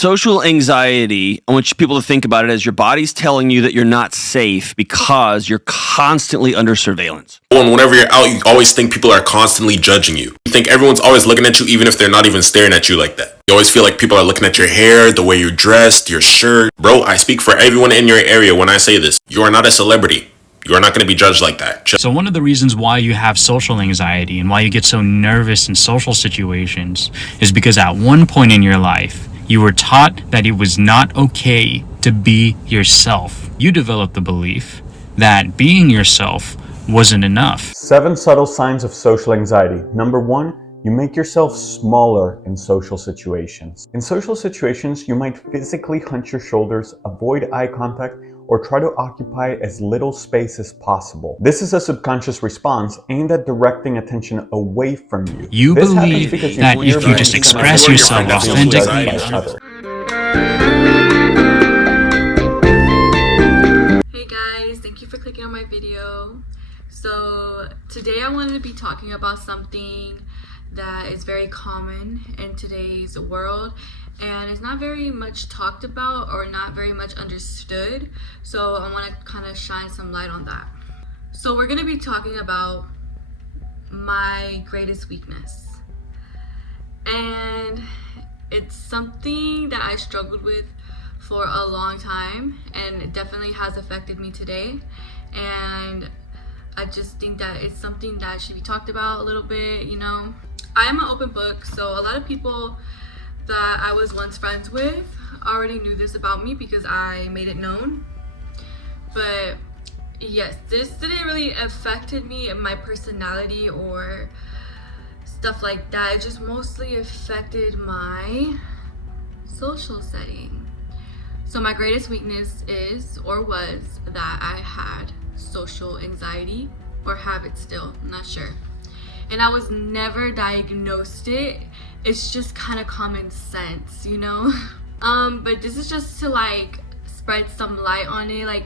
Social anxiety, I want people to think about it as your body's telling you that you're not safe because you're constantly under surveillance. And whenever you're out, you always think people are constantly judging you. You think everyone's always looking at you even if they're not even staring at you like that. You always feel like people are looking at your hair, the way you're dressed, your shirt. Bro, I speak for everyone in your area when I say this. You are not a celebrity. You are not going to be judged like that. So one of the reasons why you have social anxiety and why you get so nervous in social situations is because at one point in your life, you were taught that it was not okay to be yourself. You developed the belief that being yourself wasn't enough. 7 subtle signs of social anxiety. Number 1, you make yourself smaller in social situations. In social situations, you might physically hunch your shoulders, avoid eye contact, or try to occupy as little space as possible. This is a subconscious response aimed at directing attention away from you. You believe that if you just express yourself authentically. Hey guys, thank you for clicking on my video. So today I wanted to be talking about something that is very common in today's world, and it's not very much talked about or not very much understood. So I want to kind of shine some light on that. So we're going to be talking about my greatest weakness, and it's something that I struggled with for a long time, and it definitely has affected me today. And I just think that it's something that should be talked about a little bit, you know. I am an open book, so a lot of people that I was once friends with already knew this about me because I made it known. But yes, this didn't really affected me and my personality or stuff like that. It just mostly affected my social setting. So my greatest weakness is or was that I had social anxiety, or have it still, I'm not sure. And I was never diagnosed it. It's just kind of common sense, you know. But this is just to like spread some light on it. Like,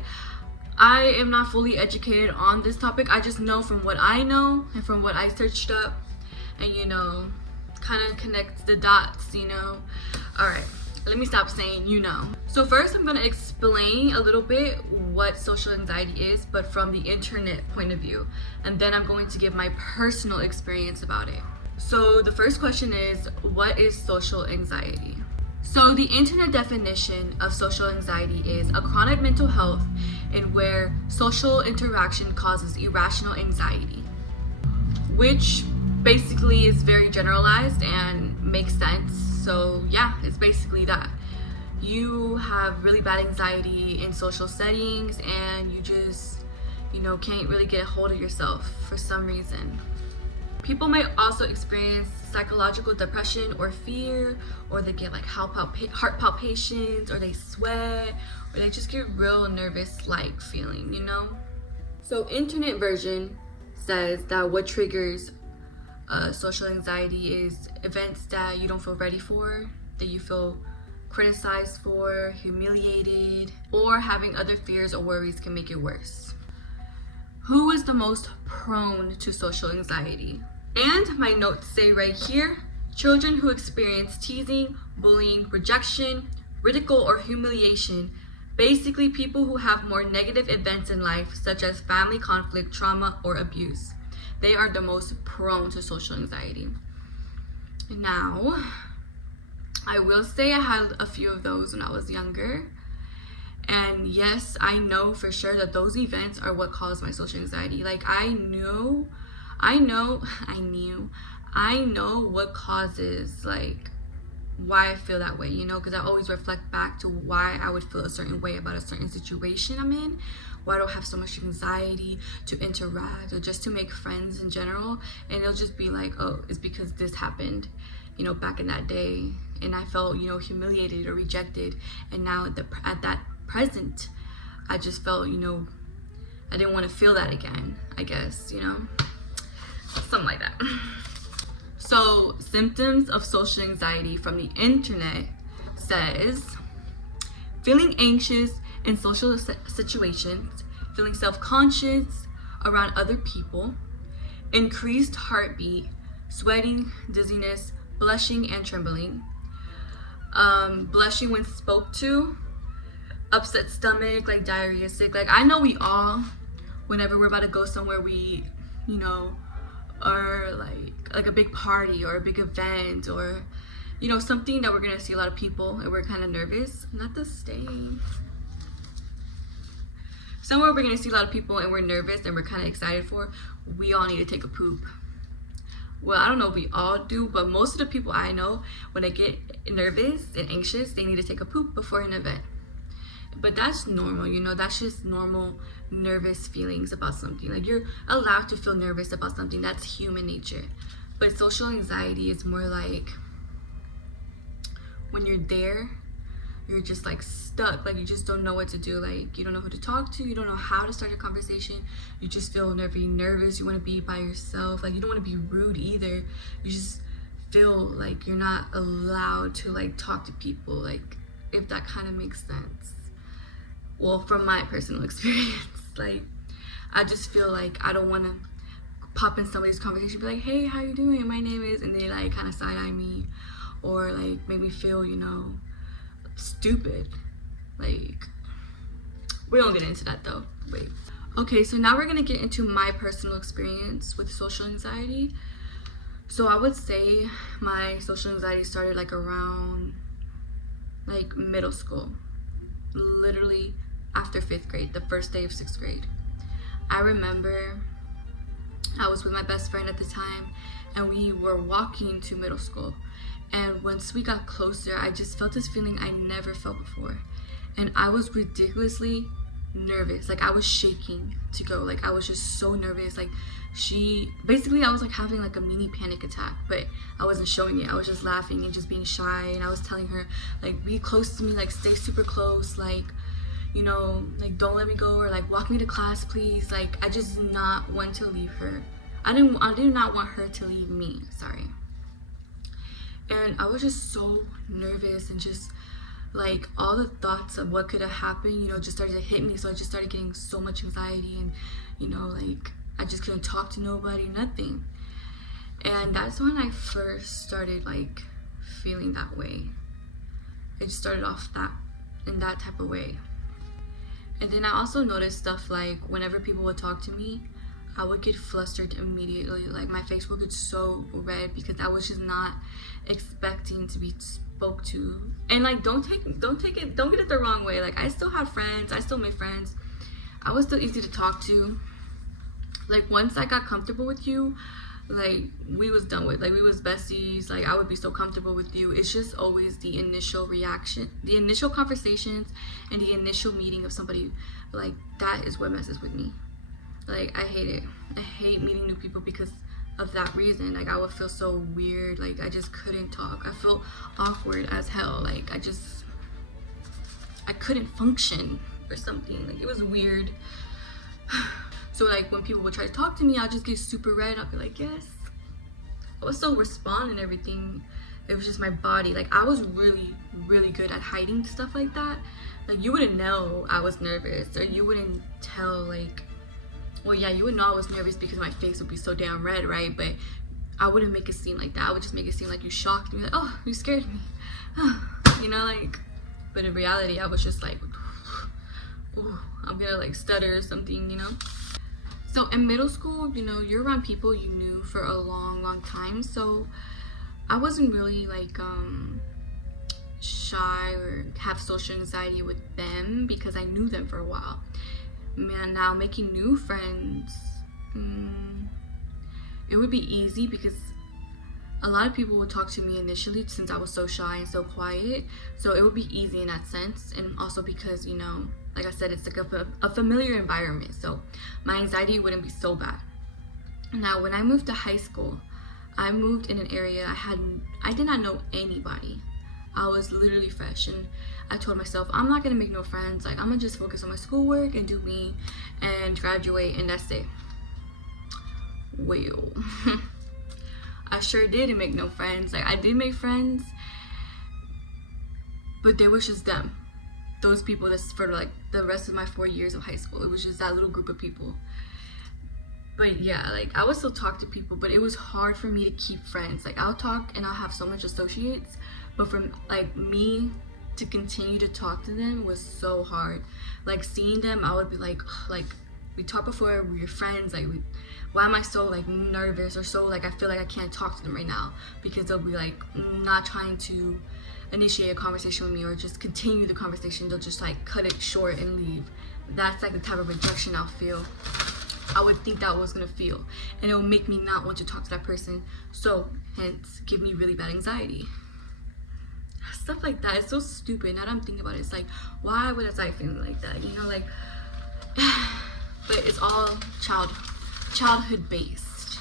I am not fully educated on this topic. I just know from what I know and from what I searched up, and you know, kind of connect the dots, you know. All right, let me stop saying you know. So first I'm going to explain a little bit what social anxiety is, but from the internet point of view, and then I'm going to give my personal experience about it. So the first question is, what is social anxiety? So the internet definition of social anxiety is a chronic mental health in where social interaction causes irrational anxiety, which basically is very generalized and makes sense. So yeah, it's basically that. You have really bad anxiety in social settings and you just, you know, can't really get a hold of yourself for some reason. People might also experience psychological depression or fear, or they get like heart palpitations, or they sweat, or they just get real nervous like feeling, you know? So internet version says that what triggers social anxiety is events that you don't feel ready for, that you feel criticized for, humiliated, or having other fears or worries can make it worse. Who is the most prone to social anxiety? And my notes say right here, children who experience teasing, bullying, rejection, ridicule, or humiliation. Basically, people who have more negative events in life, such as family conflict, trauma, or abuse. They are the most prone to social anxiety. Now, I will say I had a few of those when I was younger. And yes, I know for sure that those events are what caused my social anxiety. Like, I know what causes, like, why I feel that way, you know, because I always reflect back to why I would feel a certain way about a certain situation I'm in, why I don't have so much anxiety to interact or just to make friends in general. And it'll just be like, oh, it's because this happened, you know, back in that day, and I felt, you know, humiliated or rejected. And now at that present, I just felt, you know, I didn't want to feel that again, I guess, you know, something like that. So symptoms of social anxiety from the internet says feeling anxious in social situations, feeling self-conscious around other people, increased heartbeat, sweating, dizziness, blushing and trembling, blushing when spoke to, upset stomach, like diarrhea, sick. Like I know we all, whenever we're about to go somewhere, we, you know, or like a big party or a big event or, you know, something that we're gonna see a lot of people and we're kind of nervous. Not the stain. Somewhere we're gonna see a lot of people and we're nervous and we're kind of excited for, we all need to take a poop. Well, I don't know if we all do, but most of the people I know, when they get nervous and anxious, they need to take a poop before an event. But that's normal, you know, that's just normal nervous feelings about something. Like you're allowed to feel nervous about something, that's human nature. But social anxiety is more like when you're there, you're just like stuck, like you just don't know what to do, like you don't know who to talk to, you don't know how to start a conversation, you just feel very nervous, you want to be by yourself, like you don't want to be rude either, you just feel like you're not allowed to like talk to people, like if that kind of makes sense. Well, from my personal experience, like I just feel like I don't want to pop in somebody's conversation, be like, hey, how you doing, my name is, and they like kind of side-eye me or like make me feel, you know, stupid. Like we don't get into that though. Wait, okay, so now we're gonna get into my personal experience with social anxiety. So I would say my social anxiety started like around like middle school, literally after 5th grade, the first day of 6th grade. I remember I was with my best friend at the time and we were walking to middle school, and once we got closer, I just felt this feeling I never felt before, and I was ridiculously nervous. Like I was shaking to go, like I was just so nervous. Like I was like having like a mini panic attack, but I wasn't showing it. I was just laughing and just being shy, and I was telling her like, be close to me, like stay super close, like, you know, like don't let me go, or like walk me to class please. Like I just did not want to leave her. I did not want her to leave me, sorry. And I was just so nervous, and just like all the thoughts of what could have happened, you know, just started to hit me. So I just started getting so much anxiety, and you know, like I just couldn't talk to nobody, nothing. And that's when I first started like feeling that way. It just started off in that type of way. And then I also noticed stuff like whenever people would talk to me, I would get flustered immediately. Like my face would get so red because I was just not expecting to be spoke to. And like don't get it the wrong way. Like I still had friends, I still made friends. I was still easy to talk to. Like once I got comfortable with you, like we was done with, like we was besties. Like I would be so comfortable with you. It's just always the initial reaction, the initial conversations, and the initial meeting of somebody, like that is what messes with me. Like I hate it. I hate meeting new people because of that reason. Like I would feel so weird, like I just couldn't talk. I felt awkward as hell. Like I couldn't function or something. Like it was weird. So like when people would try to talk to me, I'll just get super red. I'll be like, yes. I would still respond and everything. It was just my body. Like I was really, really good at hiding stuff like that. Like you wouldn't know I was nervous, or you wouldn't tell, like, well, yeah, you would know I was nervous because my face would be so damn red, right? But I wouldn't make it seem like that. I would just make it seem like you shocked me, like, oh, you scared me. You know, like, but in reality, I was just like, oh, I'm gonna like stutter or something, you know? So in middle school, you know, you're around people you knew for a long, long time. So I wasn't really like shy or have social anxiety with them because I knew them for a while. Man, now making new friends, it would be easy because a lot of people would talk to me initially since I was so shy and so quiet. So it would be easy in that sense. And also because, you know, like I said, it's like a familiar environment. So my anxiety wouldn't be so bad. Now, when I moved to high school, I moved in an area I did not know anybody. I was literally fresh, and I told myself, I'm not gonna make no friends. Like I'm gonna just focus on my schoolwork and do me and graduate, and that's it. Well, I sure didn't make no friends. Like I did make friends, but they was just them. Those people that's for like the rest of my 4 years of high school. It was just that little group of people. But yeah, like I would still talk to people, but it was hard for me to keep friends. Like I'll talk and I'll have so much associates, But for like me to continue to talk to them was so hard. Like seeing them, I would be like we talked before, we're friends, like why am I so like nervous or so like I feel like I can't talk to them right now, because they'll be like not trying to initiate a conversation with me or just continue the conversation. They'll just like cut it short and leave. That's like the type of rejection I'll feel. I would think that was gonna feel, and it will make me not want to talk to that person, so hence give me really bad anxiety. Stuff like that. It's so stupid. Now that I'm thinking about it, it's like, why would I start feeling like that, you know, like but it's all childhood based.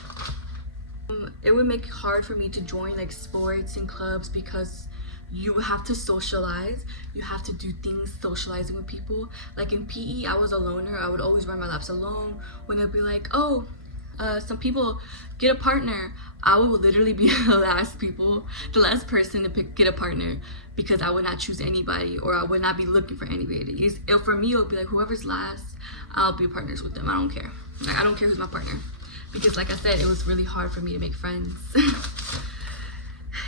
It would make it hard for me to join like sports and clubs because you have to socialize, you have to do things socializing with people. Like in PE, I was a loner. I would always run my laps alone. When they'd be like, oh, some people get a partner, I would literally be the last person to get a partner, because I would not choose anybody, or I would not be looking for anybody. For me, it would be like whoever's last, I'll be partners with them. I don't care. Like, I don't care who's my partner, because like I said, it was really hard for me to make friends.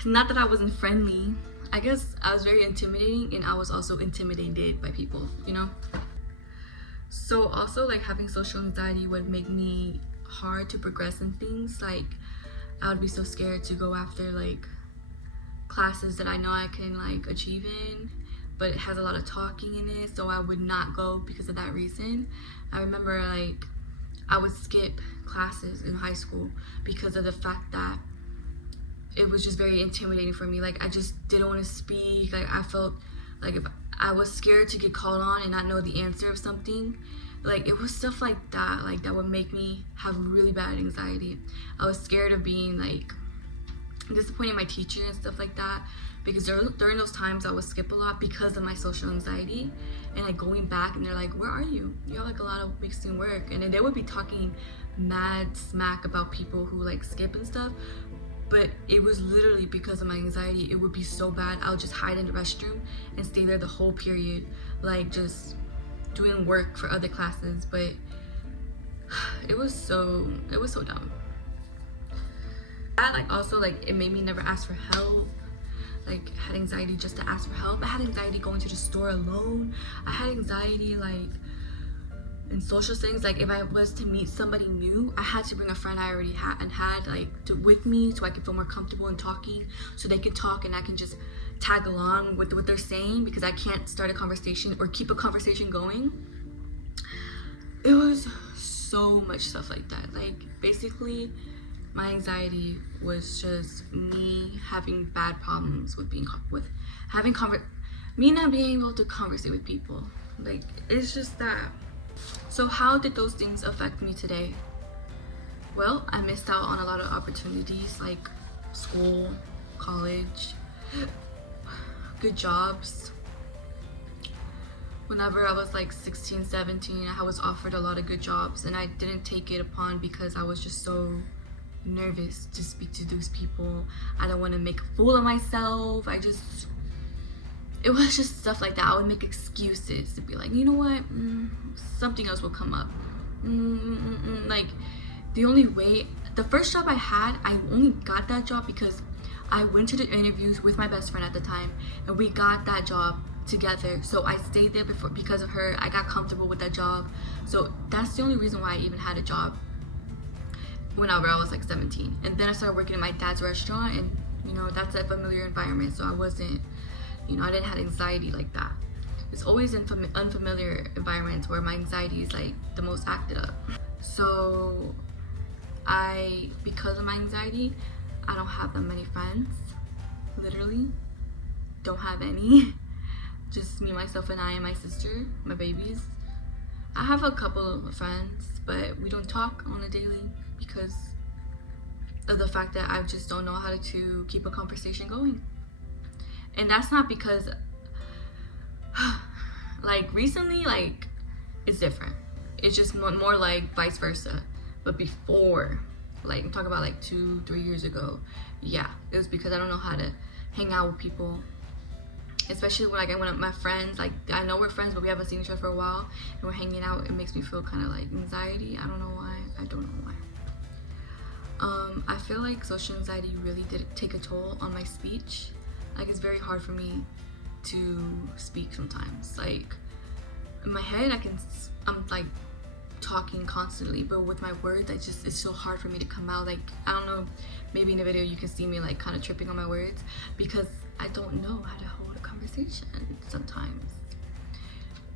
Not that I wasn't friendly. I guess I was very intimidating, and I was also intimidated by people, you know? So also like having social anxiety would make me hard to progress in things. Like I would be so scared to go after like classes that I know I can like achieve in, but it has a lot of talking in it, so I would not go because of that reason. I remember like I would skip classes in high school because of the fact that it was just very intimidating for me. Like I just didn't want to speak. Like I felt like if I was scared to get called on and not know the answer of something. Like it was stuff like that, like that would make me have really bad anxiety. I was scared of being like disappointing my teacher and stuff like that, because during those times I would skip a lot because of my social anxiety. And like going back and they're like, where are you? You have like a lot of mixing work. And then they would be talking mad smack about people who like skip and stuff. But it was literally because of my anxiety. It would be so bad. I would just hide in the restroom and stay there the whole period, like just doing work for other classes. But it was so dumb. I like also like it made me never ask for help. Like I had anxiety just to ask for help. I had anxiety going to the store alone. I had anxiety like in social things. Like if I was to meet somebody new, I had to bring a friend I already had like with me, so I could feel more comfortable in talking, so they could talk and I can just tag along with what they're saying, because I can't start a conversation or keep a conversation going. It was so much stuff like that. Like basically my anxiety was just me having bad problems with me not being able to conversate with people. Like it's just that. So how did those things affect me today? Well, I missed out on a lot of opportunities like school, college, good jobs. Whenever I was like 16, 17, I was offered a lot of good jobs and I didn't take it upon because I was just so nervous to speak to those people. I don't want to make a fool of myself. It was just stuff like that. I would make excuses to be like, you know what, something else will come up. Like the first job I had, I only got that job because I went to the interviews with my best friend at the time, and we got that job together. So I stayed there because of her. I got comfortable with that job. So that's the only reason why I even had a job whenever I was like 17. And then I started working in my dad's restaurant, and you know, that's a familiar environment, so I wasn't, you know, I didn't have anxiety like that. It's always in unfamiliar environments where my anxiety is like the most acted up. So because of my anxiety, I don't have that many friends. Literally don't have any. Just me, myself, and I, and my sister, my babies. I have a couple of friends, but we don't talk on a daily because of the fact that I just don't know how to keep a conversation going. And that's not because like recently, like it's different. It's just more like vice versa. But before, like I'm talking about like 2-3 years ago, yeah, it was because I don't know how to hang out with people. Especially when I went with my friends, like I know we're friends, but we haven't seen each other for a while, and we're hanging out. It makes me feel kind of like anxiety. I don't know why. I feel like social anxiety really did take a toll on my speech. Like, it's very hard for me to speak sometimes. Like, in my head, I'm like talking constantly, but with my words, it's so hard for me to come out. Like, I don't know, maybe in the video you can see me like kind of tripping on my words because I don't know how to hold a conversation sometimes.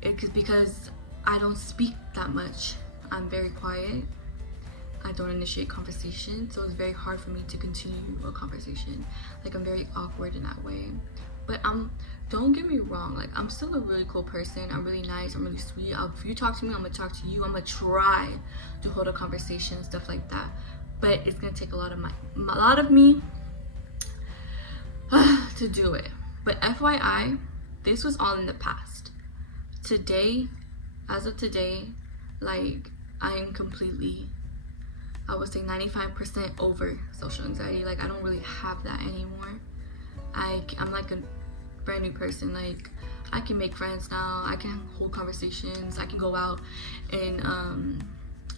It's because I don't speak that much. I'm very quiet. I don't initiate conversation, so it's very hard for me to continue a conversation. Like, I'm very awkward in that way. But don't get me wrong, like, I'm still a really cool person. I'm really nice, I'm really sweet. If you talk to me, I'm gonna talk to you. I'm gonna try to hold a conversation, stuff like that. But it's gonna take a lot of me to do it. But FYI, this was all in the past. Today, as of today, like, I am completely, I would say 95% over social anxiety. Like, I don't really have that anymore. I'm like a brand new person. Like, I can make friends now. I can hold conversations. I can go out in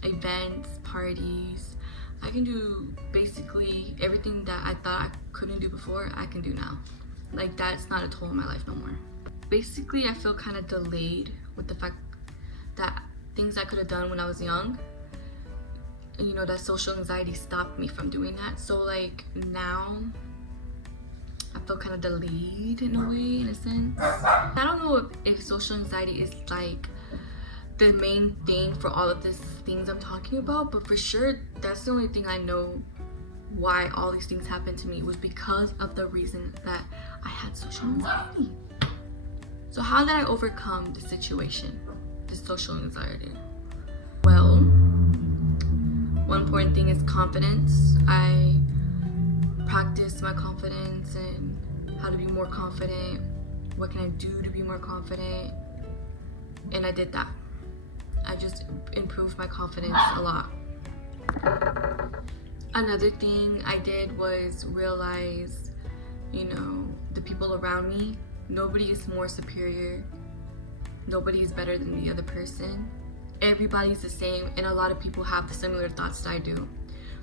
events, parties. I can do basically everything that I thought I couldn't do before, I can do now. Like, that's not a toll in my life no more. Basically, I feel kind of delayed with the fact that things I could have done when I was young, you know, that social anxiety stopped me from doing that. So like, now I feel kind of delayed in a way, in a sense. I don't know if social anxiety is like the main thing for all of these things I'm talking about, but for sure that's the only thing I know why all these things happened to me was because of the reason that I had social anxiety. So how did I overcome the situation, the social anxiety? Well, one important thing is confidence. I practice my confidence and how to be more confident. What can I do to be more confident? And I did that. I just improved my confidence a lot. Another thing I did was realize, you know, the people around me, nobody is more superior. Nobody is better than the other person. Everybody's the same, and a lot of people have the similar thoughts that I do.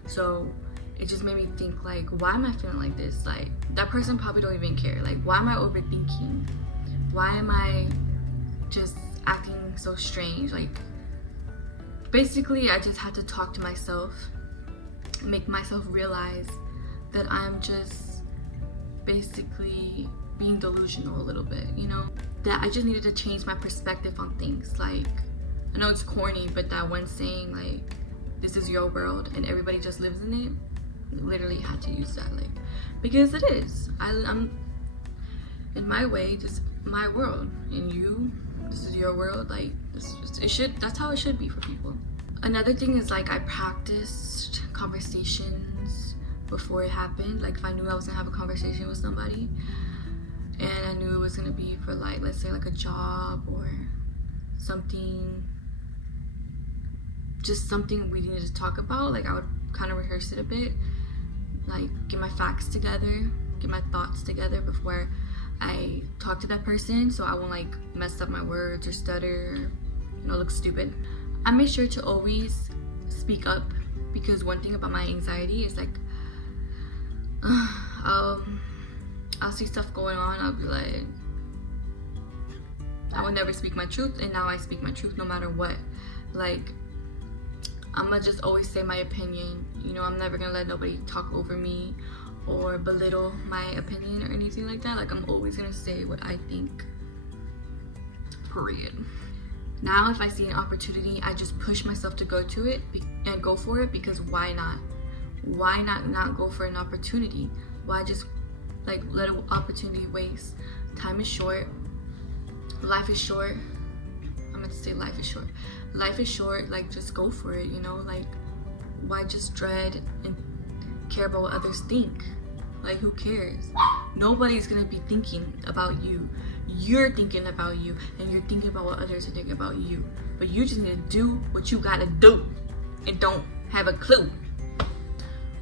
So it just made me think, like, why am I feeling like this? Like, that person probably don't even care. Like, why am I overthinking? Why am I just acting so strange? Like, basically, I just had to talk to myself, make myself realize that I'm just basically being delusional a little bit, you know? That I just needed to change my perspective on things. Like, I know it's corny, but that one saying, like, this is your world and everybody just lives in it, literally had to use that, like, because it is. I'm in my way, this is my world, and you, this is your world. Like, that's how it should be for people. Another thing is, like, I practiced conversations before it happened. Like, if I knew I was gonna have a conversation with somebody and I knew it was gonna be for, like, let's say like a job or something, just something we needed to talk about, like, I would kind of rehearse it a bit, like get my facts together, get my thoughts together before I talk to that person, so I won't like mess up my words or stutter, you know, look stupid. I make sure to always speak up, because one thing about my anxiety is, like, I'll see stuff going on, I'll be like, I would never speak my truth, and now I speak my truth no matter what. Like, I'm gonna just always say my opinion, you know. I'm never gonna let nobody talk over me or belittle my opinion or anything like that. Like, I'm always gonna say what I think, period. Now, if I see an opportunity, I just push myself to go to it and go for it, because why not? Why not go for an opportunity? Why just, like, let an opportunity waste? Time is short. Life is short. I'm gonna say life is short. Life is short, like, just go for it, you know? Like, why just dread and care about what others think? Like, who cares? Nobody's gonna be thinking about you. You're thinking about you, and you're thinking about what others are thinking about you. But you just need to do what you gotta do and don't have a clue.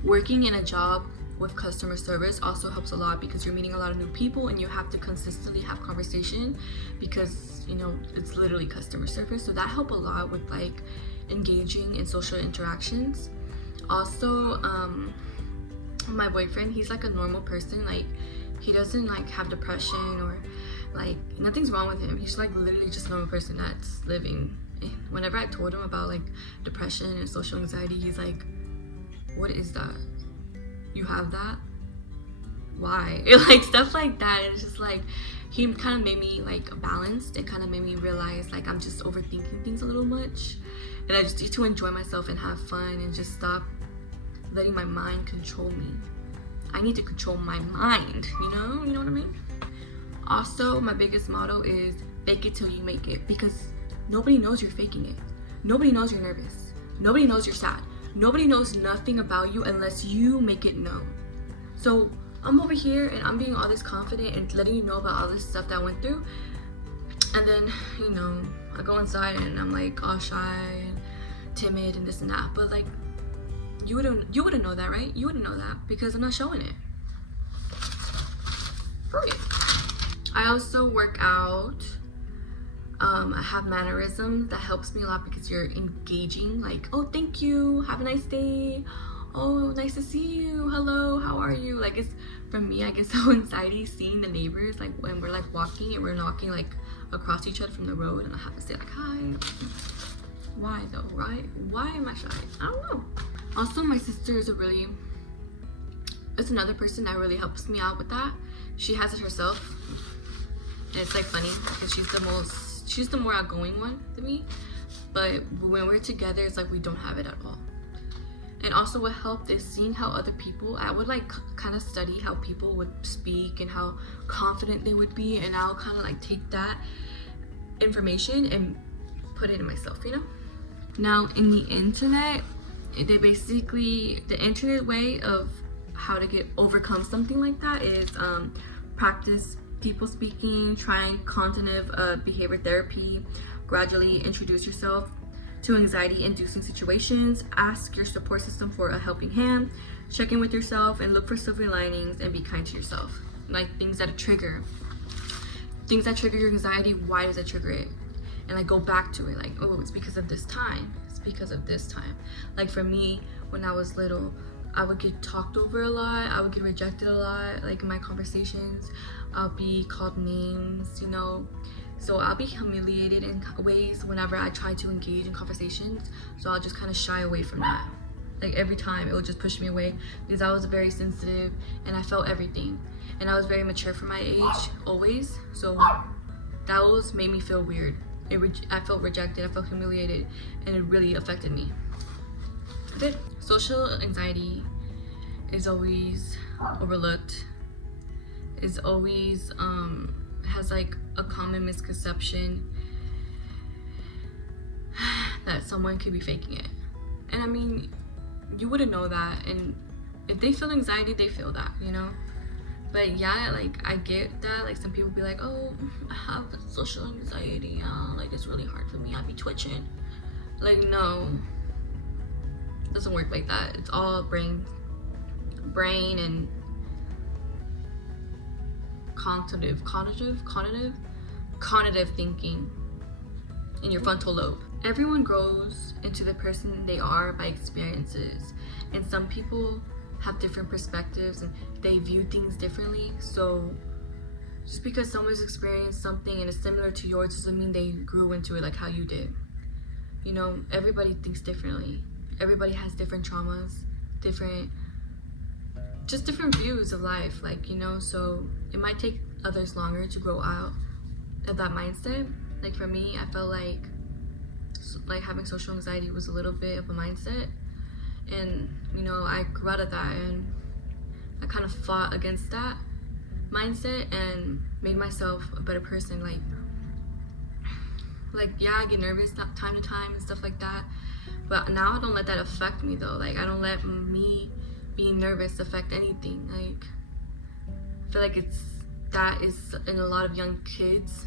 Working in a job with customer service also helps a lot, because you're meeting a lot of new people and you have to consistently have conversation, because, you know, it's literally customer service. So that helped a lot with, like, engaging in social interactions. Also, my boyfriend, he's like a normal person. Like, he doesn't like have depression or like nothing's wrong with him. He's like literally just a normal person that's living. Whenever I told him about like depression and social anxiety, he's like, what is that? You have that? Why? Like stuff like that. It's just like he kind of made me like balanced and kind of made me realize like I'm just overthinking things a little much, and I just need to enjoy myself and have fun and just stop letting my mind control me. I need to control my mind, you know what I mean? Also, my biggest motto is fake it till you make it, because nobody knows you're faking it. Nobody knows you're nervous. Nobody knows you're sad. Nobody knows nothing about you unless you make it known. So I'm over here and I'm being all this confident and letting you know about all this stuff that I went through. And then, I go inside and I'm like all shy and timid and this and that. But like, you wouldn't know that, right? You wouldn't know that because I'm not showing it. Period. I also work out. I have mannerisms that helps me a lot because you're engaging, like, oh, thank you, have a nice day, oh, nice to see you, hello, how are you? Like, it's, for me, I get so anxiety seeing the neighbors, like when we're like walking and we're knocking like across each other from the road and I have to say like, hi. Why though, right? Why am I shy? I don't know. Also, my sister is it's another person that really helps me out with that. She has it herself. And it's like funny because she's the more outgoing one to me. But when we're together, it's like we don't have it at all. And also what helped is seeing how other people, I would like kind of study how people would speak and how confident they would be. And I'll kind of like take that information and put it in myself, Now in the internet, the internet way of how to overcome something like that is practice people speaking, trying cognitive behavior therapy, gradually introduce yourself to anxiety-inducing situations, ask your support system for a helping hand, check in with yourself and look for silver linings and be kind to yourself. Like things that trigger your anxiety, why does it trigger it? And like go back to it, like, oh, it's because of this time. It's because of this time. Like for me, when I was little, I would get talked over a lot. I would get rejected a lot, like in my conversations. I'll be called names, So I'll be humiliated in ways whenever I try to engage in conversations. So I'll just kind of shy away from that. Like every time it would just push me away because I was very sensitive and I felt everything. And I was very mature for my age, always. So that made me feel weird. I felt rejected, I felt humiliated, and it really affected me. Okay. Social anxiety is always overlooked. Is always has like a common misconception that someone could be faking it. And I mean, you wouldn't know that, and if they feel anxiety, they feel that, But yeah, like I get that, like some people be like, oh, I have social anxiety, like it's really hard for me, I'd be twitching. Like no, it doesn't work like that. It's all brain and cognitive thinking in your frontal lobe. Everyone grows into the person they are by experiences, and some people have different perspectives and they view things differently. So just because someone's experienced something and it's similar to yours doesn't mean they grew into it like how you did. Everybody thinks differently. Everybody has different traumas, different views of life, so it might take others longer to grow out of that mindset. Like for me, I felt like having social anxiety was a little bit of a mindset, and I grew out of that, and I kind of fought against that mindset and made myself a better person. Yeah, I get nervous time to time and stuff like that, but now I don't let that affect me though. Like I don't let me being nervous affect anything. Like I feel like that is in a lot of young kids,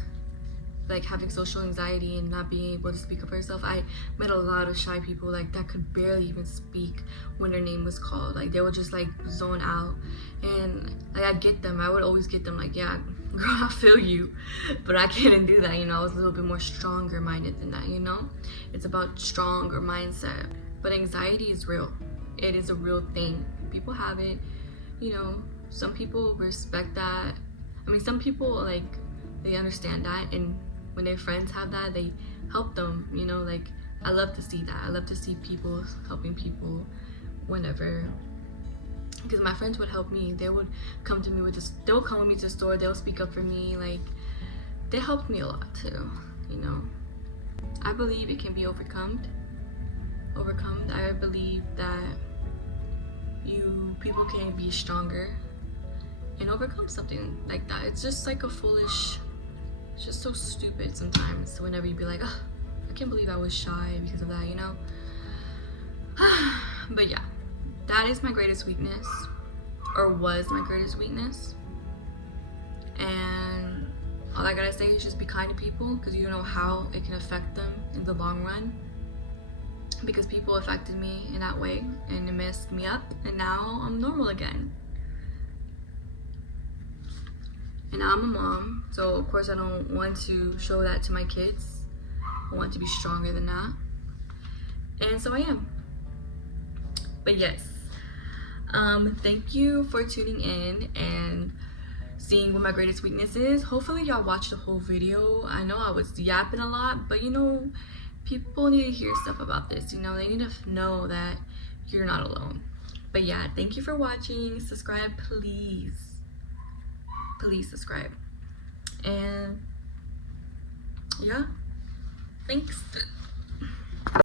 like having social anxiety and not being able to speak up for yourself. I met a lot of shy people like that could barely even speak when their name was called. Like they would just like zone out, and like I get them. I would always get them like, yeah, girl, I feel you, but I couldn't do that. I was a little bit more stronger minded than that. It's about stronger mindset. But anxiety is real. It is a real thing. People have it. some people respect that. I mean, some people, like, they understand that, and when their friends have that, they help them, you know. Like, I love to see that. I love to see people helping people whenever, because my friends would help me. They would come to me with this, they'll come with me to the store, they'll speak up for me. Like, they helped me a lot too, you know. I believe it can be overcome. I believe that people can be stronger and overcome something like that. It's just like it's just so stupid sometimes whenever you be like, oh, I can't believe I was shy because of that, you know. But yeah, that is my greatest weakness, or was my greatest weakness. And all I gotta say is just be kind to people, because you don't know how it can affect them in the long run. Because people affected me in that way, and it messed me up, and now I'm normal again. And now I'm a mom, so of course I don't want to show that to my kids. I want to be stronger than that. And so I am. But yes, thank you for tuning in and seeing what my greatest weakness is. Hopefully y'all watched the whole video. I know I was yapping a lot, but you know, people need to hear stuff about this, you know. They need to know that you're not alone. But yeah, thank you for watching. Subscribe, please. Please subscribe. And yeah, thanks.